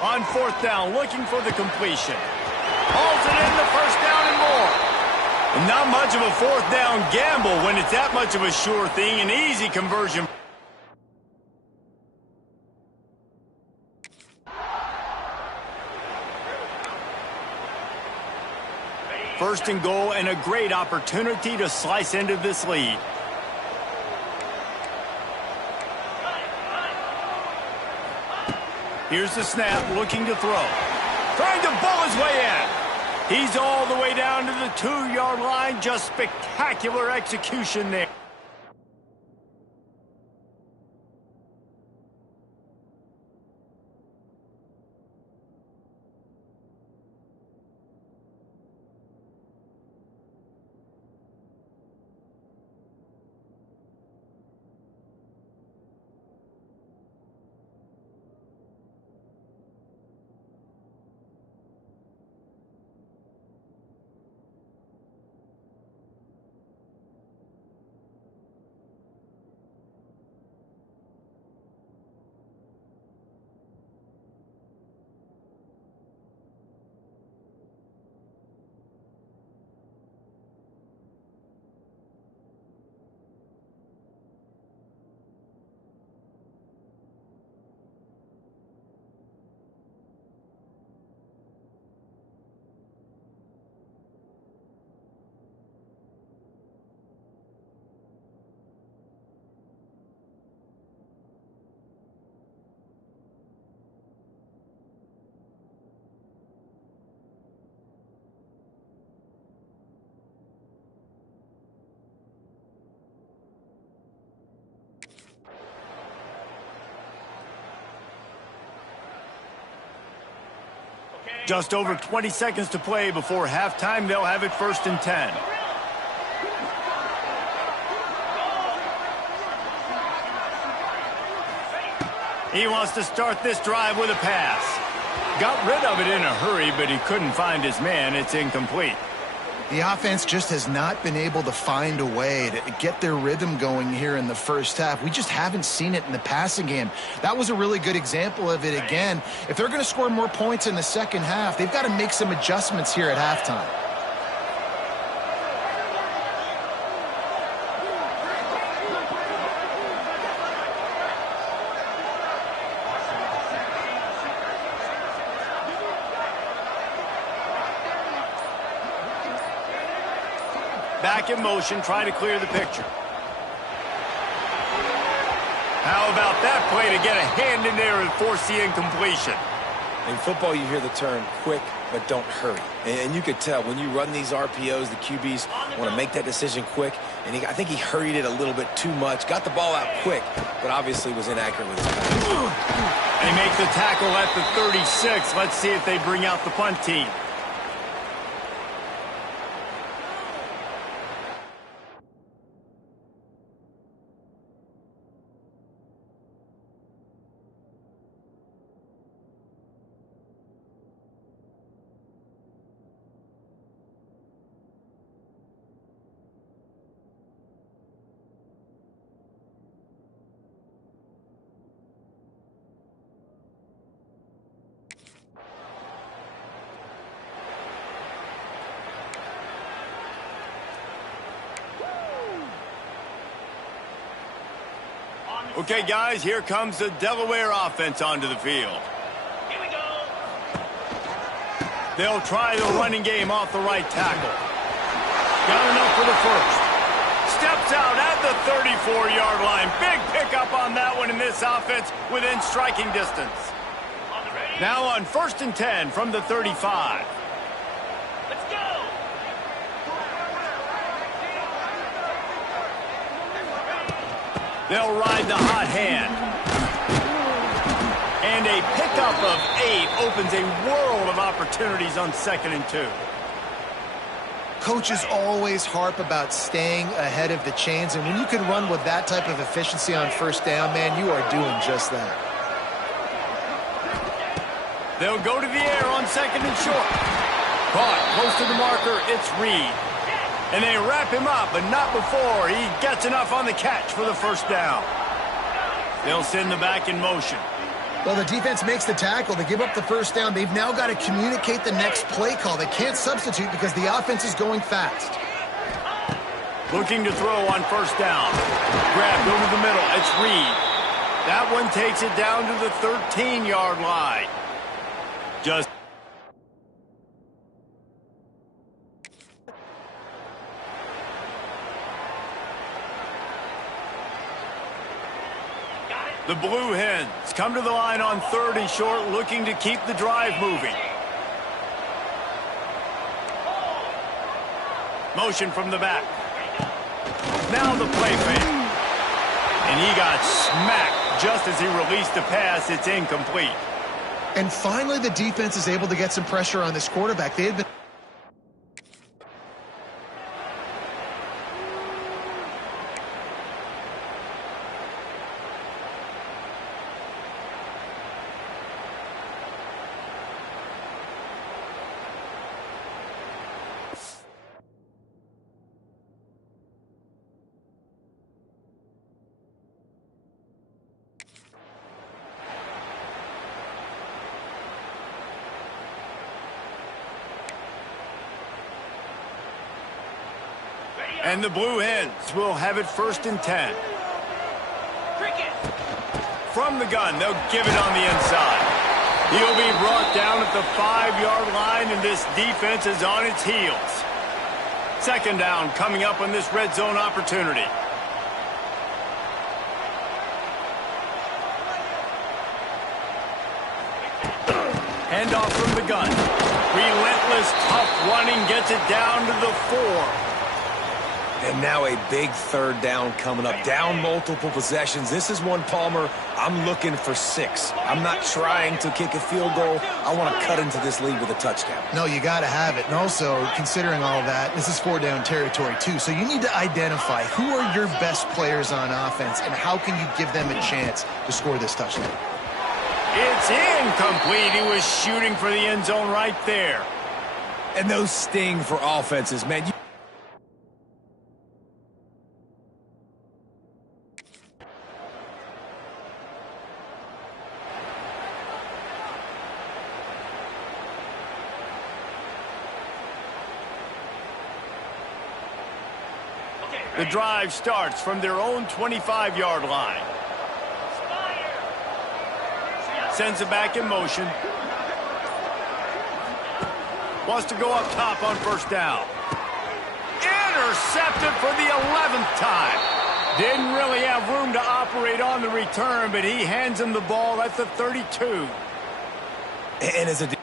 On 4th down, looking for the completion. Hauls it in, the first down and more. And not much of a 4th down gamble when it's that much of a sure thing, an easy conversion. First and goal, and a great opportunity to slice into this lead. Here's the snap, looking to throw. Trying to bull his way in. He's all the way down to the 2-yard line. Just spectacular execution there. Just over 20 seconds to play before halftime. They'll have it 1st and 10. He wants to start this drive with a pass. Got rid of it in a hurry, but he couldn't find his man. It's incomplete. The offense just has not been able to find a way to get their rhythm going here in the first half. We just haven't seen it in the passing game. That was a really good example of it again. If they're going to score more points in the second half, they've got to make some adjustments here at halftime. Back in motion, trying to clear the picture. How about that play to get a hand in there and force the incompletion? In football, you hear the term quick, but don't hurry. And you could tell when you run these RPOs, the QBs want to make that decision quick. And I think he hurried it a little bit too much. Got the ball out quick, but obviously was inaccurate with his pass. They make the tackle at the 36. Let's see if they bring out the punt team. Okay, guys, here comes the Delaware offense onto the field. Here we go. They'll try the running game off the right tackle. Got enough for the first. Steps out at the 34-yard line. Big pickup on that one in this offense within striking distance. On the ready. Now on 1st and 10 from the 35. Let's go. They'll ride the hot hand. And a pickup of 8 opens a world of opportunities on 2nd and 2. Coaches always harp about staying ahead of the chains, and when you can run with that type of efficiency on 1st down, man, you are doing just that. They'll go to the air on 2nd and short. Caught close to the marker, it's Reed. And they wrap him up, but not before he gets enough on the catch for the 1st down. They'll send the back in motion. Well, the defense makes the tackle. They give up the 1st down. They've now got to communicate the next play call. They can't substitute because the offense is going fast. Looking to throw on 1st down. Grabbed over the middle. It's Reed. That one takes it down to the 13-yard line. Just the Blue Hens come to the line on 3rd and short, looking to keep the drive moving. Motion from the back. Now the play fake. And he got smacked just as he released the pass. It's incomplete. And finally, the defense is able to get some pressure on this quarterback. They had been... And the Blue Hens will have it 1st and 10. Cricket. From the gun, they'll give it on the inside. He'll be brought down at the 5-yard line, and this defense is on its heels. 2nd down coming up on this red zone opportunity. Handoff from the gun. Relentless, tough running gets it down to the 4. And now a big 3rd down coming up. Down multiple possessions. This is one, Palmer, I'm looking for 6. I'm not trying to kick a field goal. I want to cut into this lead with a touchdown. No, you got to have it. And also, considering all that, this is 4-down territory, too. So you need to identify who are your best players on offense and how can you give them a chance to score this touchdown. It's incomplete. He was shooting for the end zone right there. And those sting for offenses, man. The drive starts from their own 25-yard line. Sends it back in motion. Wants to go up top on 1st down. Intercepted for the 11th time. Didn't really have room to operate on the return, but he hands him the ball at the 32. And as a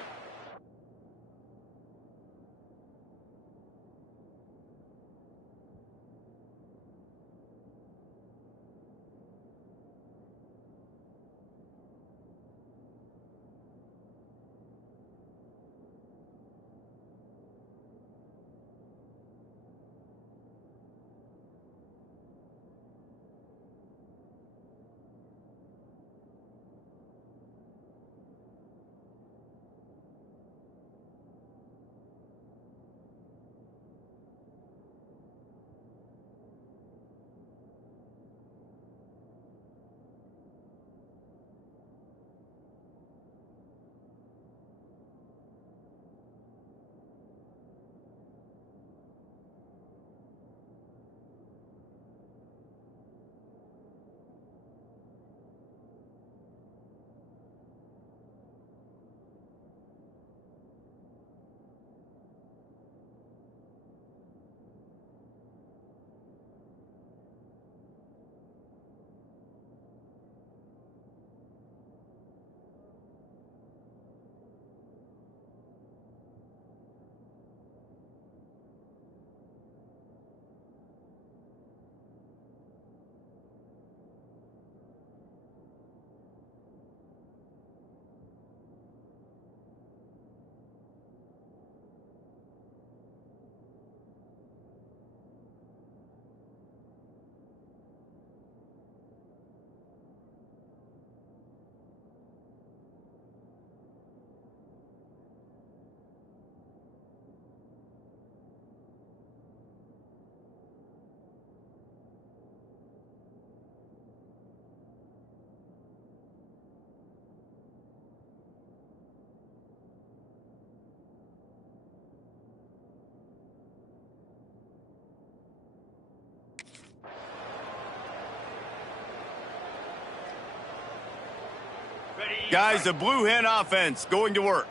Guys, the Blue Hen offense going to work.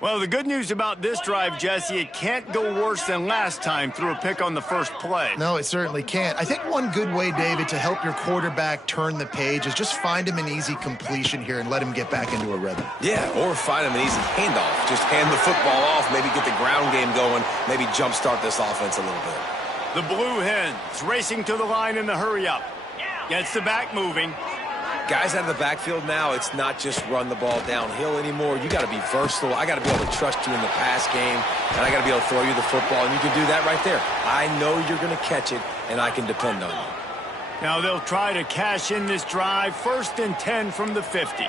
Well, the good news about this drive, Jesse, it can't go worse than last time through a pick on the first play. No, it certainly can't. I think one good way, David, to help your quarterback turn the page is just find him an easy completion here and let him get back into a rhythm. Yeah, or find him an easy handoff. Just hand the football off, maybe get the ground game going, maybe jumpstart this offense a little bit. The Blue Hens racing to the line in the hurry-up. Gets the back moving. Guys out of the backfield now, it's not just run the ball downhill anymore. You got to be versatile. I got to be able to trust you in the pass game, and I got to be able to throw you the football, and you can do that right there. I know you're going to catch it, and I can depend on you. Now they'll try to cash in this drive. 1st and 10 from the 50.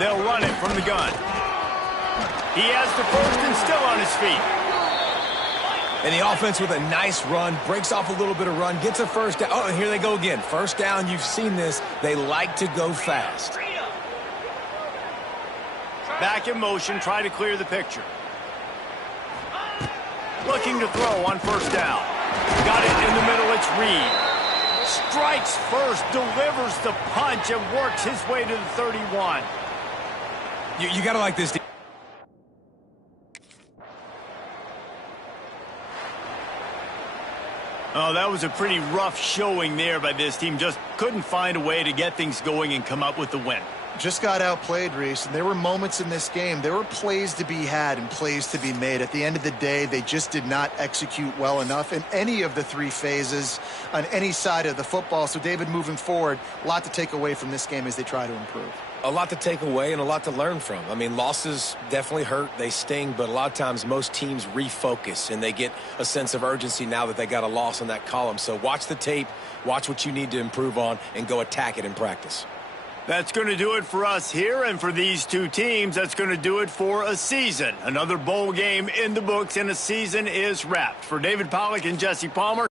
They'll run it from the gun. He has the first and still on his feet. And the offense with a nice run, breaks off a little bit of run, gets a first down. Oh, and here they go again. First down, you've seen this. They like to go fast. Back in motion, try to clear the picture. Looking to throw on first down. Got it in the middle, it's Reed. Strikes first, delivers the punch, and works his way to the 31. You got to like this. Oh, that was a pretty rough showing there by this team. Just couldn't find a way to get things going and come up with the win. Just got outplayed, Reese, and there were moments in this game. There were plays to be had and plays to be made. At the end of the day, they just did not execute well enough in any of the three phases on any side of the football. So, David, moving forward, a lot to take away from this game as they try to improve. A lot to take away and a lot to learn from. I mean, losses definitely hurt. They sting, but a lot of times most teams refocus and they get a sense of urgency now that they got a loss on that column. So watch the tape, watch what you need to improve on, and go attack it in practice. That's going to do it for us here, and for these two teams, that's going to do it for a season. Another bowl game in the books, and a season is wrapped. For David Pollack and Jesse Palmer,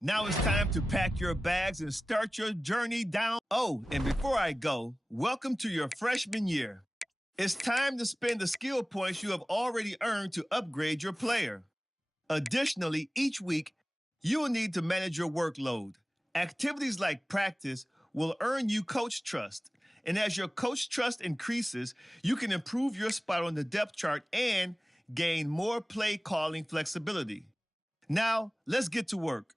Now it's time to pack your bags and start your journey down. Oh, and before I go, welcome to your freshman year. It's time to spend the skill points you have already earned to upgrade your player. Additionally, each week, you will need to manage your workload. Activities like practice will earn you coach trust. And as your coach trust increases, you can improve your spot on the depth chart and gain more play calling flexibility. Now, let's get to work.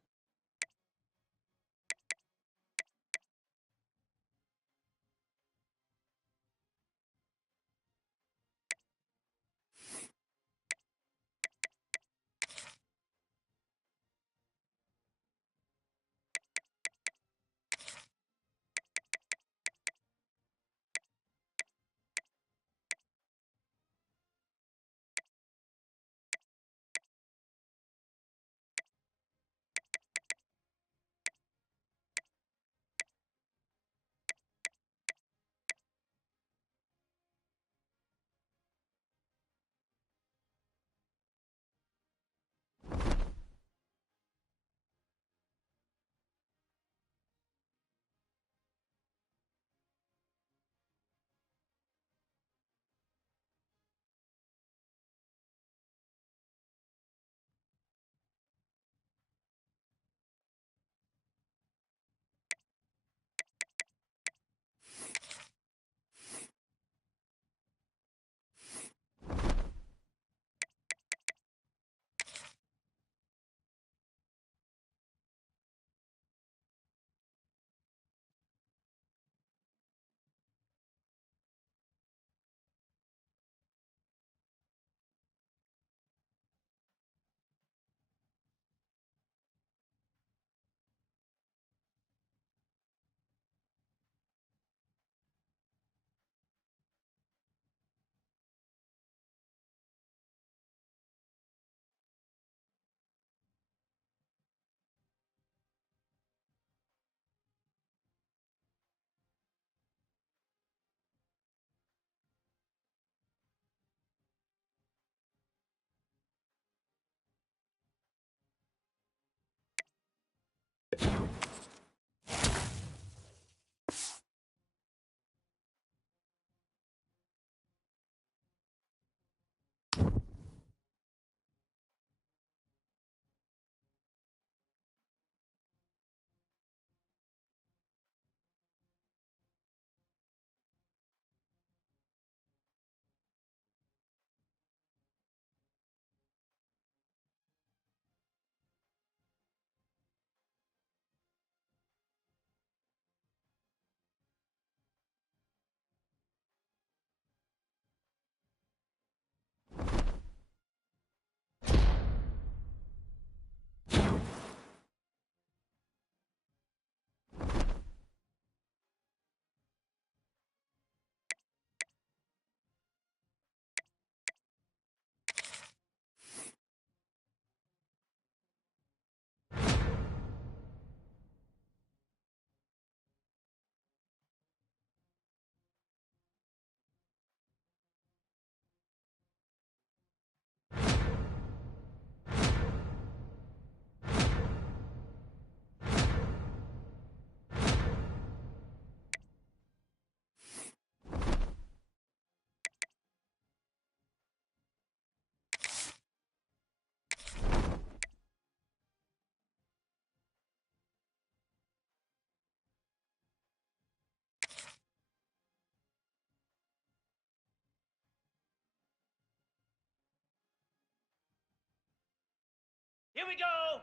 Here we go!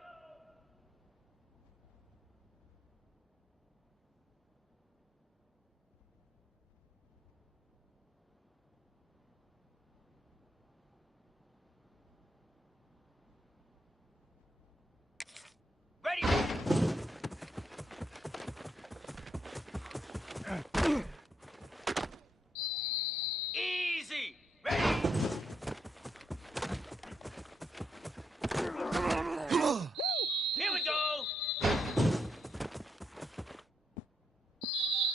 Ready! Easy! Ready! Here we go!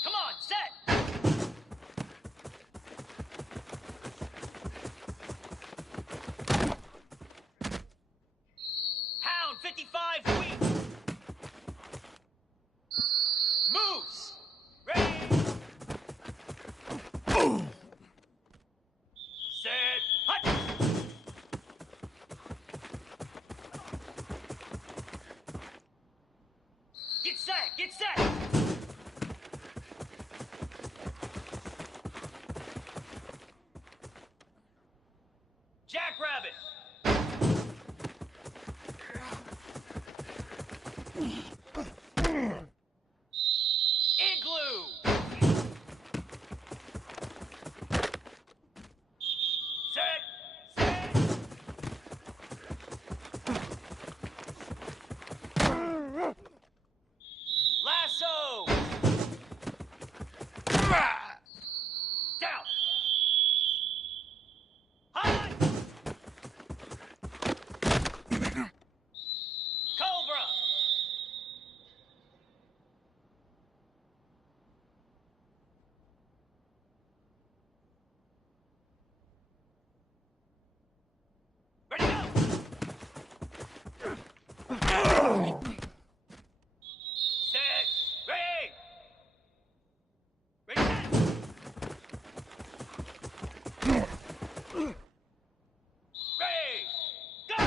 Come on, set! Hound 55 feet! Get set! Get set! Jackrabbit! Igloo! Set! Set! Lasso! Down! High! Cobra! Ready, go! Set! Ready! Ready, set! Ready! Go!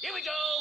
Here we go!